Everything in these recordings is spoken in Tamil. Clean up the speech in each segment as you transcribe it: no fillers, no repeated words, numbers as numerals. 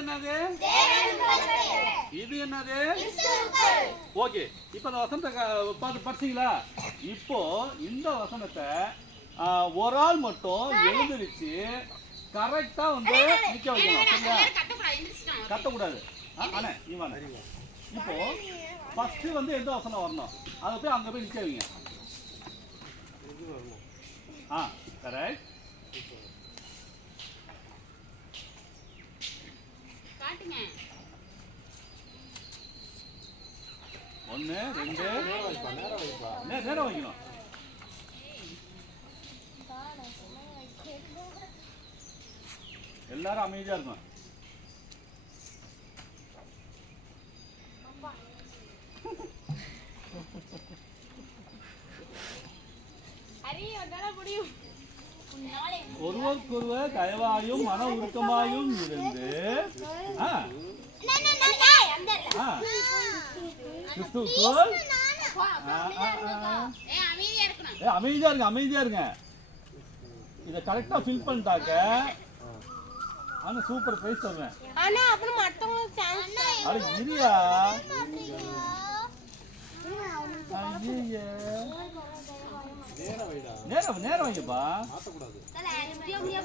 என்னது? இது என்னது? ஓகே, இப்போ இந்த வசனத்தை பார்த்து படிச்சீங்களா? இப்போ இந்த வசனத்தை ஒரு ஆள் மட்டும் எழுந்திருச்சு கரெக்டா வந்து நிக்க வைக்கணும். சரியா? கத்தக்கூடாது. அண்ணே நீ வாங்க. இப்போ ஃபர்ஸ்ட் வந்து எந்த வசனம் வரணும் அதை போய் அங்க போய் நிக்க வைங்க. கரெக்ட். காட்டுங்க. 1 2 நேரா வைக்கணும். எல்லாரும் அமைதியா இருக்கணும். ஒருவருக்கொருவர் தயவாயும் மன உருக்கமாயும் இருந்து அமைதியா இருங்க. இத கரெக்டா ஃபில் பண்ணிட்டாக்க ஆனா சூப்பர் பிரைஸ் தருவேன். ஆனா அப்புறம் மத்தவங்க சான்ஸ் அட இரியா. ஐயே நேரா வைப்பா. மாத்த கூடாது. அமைதியா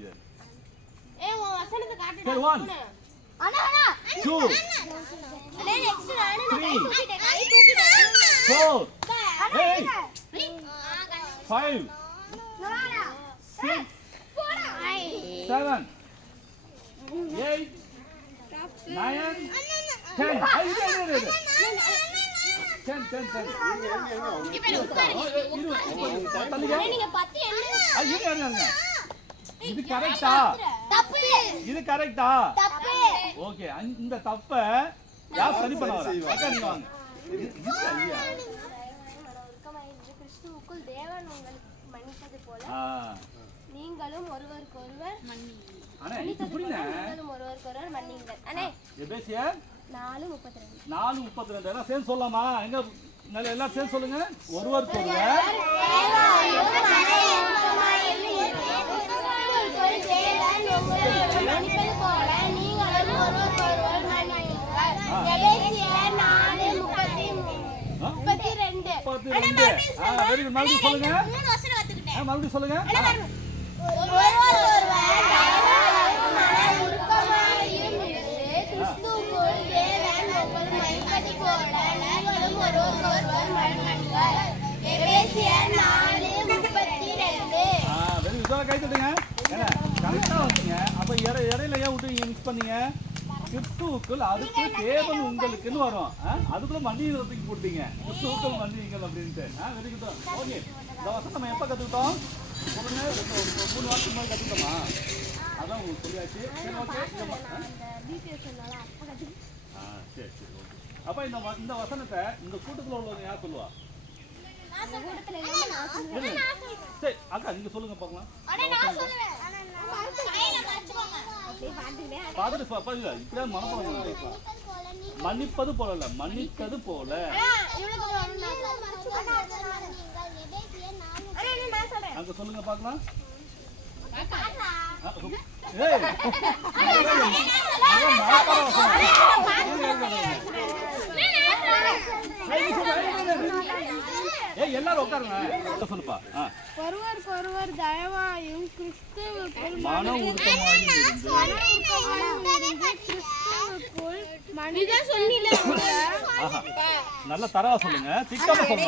இரு. உன் வசனத்தை காட்டு. சரி 1 2 நெக்ஸ்ட் நானே கை தூக்கிட்டேன். 4 5 6 7 8 9 10. இது கரெக்டா? தப்பு. இது கரெக்டா? தப்பு. ஓகே, இந்த தப்ப யார் சரி பண்ண வரா? அக்கா நீங்க வாங்க. இது ஐயா. கிறிஸ்துவுக்குள் தேவன் உங்களுக்கு மன்னித்தது போல நீங்களும் ஒருவருக்கொருவர் மன்னியுங்கள். அண்ணே இது புரியல. நீங்களும் ஒருவருக்கொருவர் மன்னியுங்கள். அண்ணே எபேசியர் 4:32. 4:32 எல்லாம் சேர்ந்து சொல்லலாமா? எங்க நல்ல எல்லாம் சேர்ந்து சொல்லுங்க. ஒருவருக்கொருவர் மறுபடியும் சொல்லுங்க. மறுபடியும் சொல்லுங்க. கை தட்டுங்க. கரெக்டா வந்தீங்க. அப்ப இடையில ஏன் விட்டு மிக்ஸ் பண்ணீங்க? கிறிஸ்துவுக்குள் அதுக்கு தேவன் உங்களுக்குன்னு வரும். அதுக்குள்ள மன்னியை தூக்கி போட்டீங்க. கிறிஸ்துவுக்குள் மன்னியுங்கள் அப்படின்ட்டு. Very good. ஓகே, இந்த வருஷம் நம்ம எப்ப கத்துக்கிட்டோம்? சொல்லுங்க. 3 வாரத்துக்கு முன்னாடி கத்துக்கிட்டோமா? அதான் உங்களுக்கு சொல்லியாச்சு. சரி ஓகே. சரி சரி ஓகே. அப்ப இந்த வசனத்தை இந்த கூட்டத்துல உள்ளவங்க யார் சொல்லுவா? சரி அக்கா நீங்க சொல்லுங்க பார்க்கலாம். இப்படியா மனப்பாடம் மன்னிப்பது போல இல்ல, மன்னித்தது போல. அங்க சொல்லுங்க பார்க்கலாம். எல்லாரும் உட்காருங்க. சொல்லுப்பா. ஒருவருக்கொருவர் தயவாயும் கிறிஸ்துவுக்குள் மன உருக்கமாயும் நல்ல தரவா சொல்லுங்க. சிக்காம சொல்லுங்க.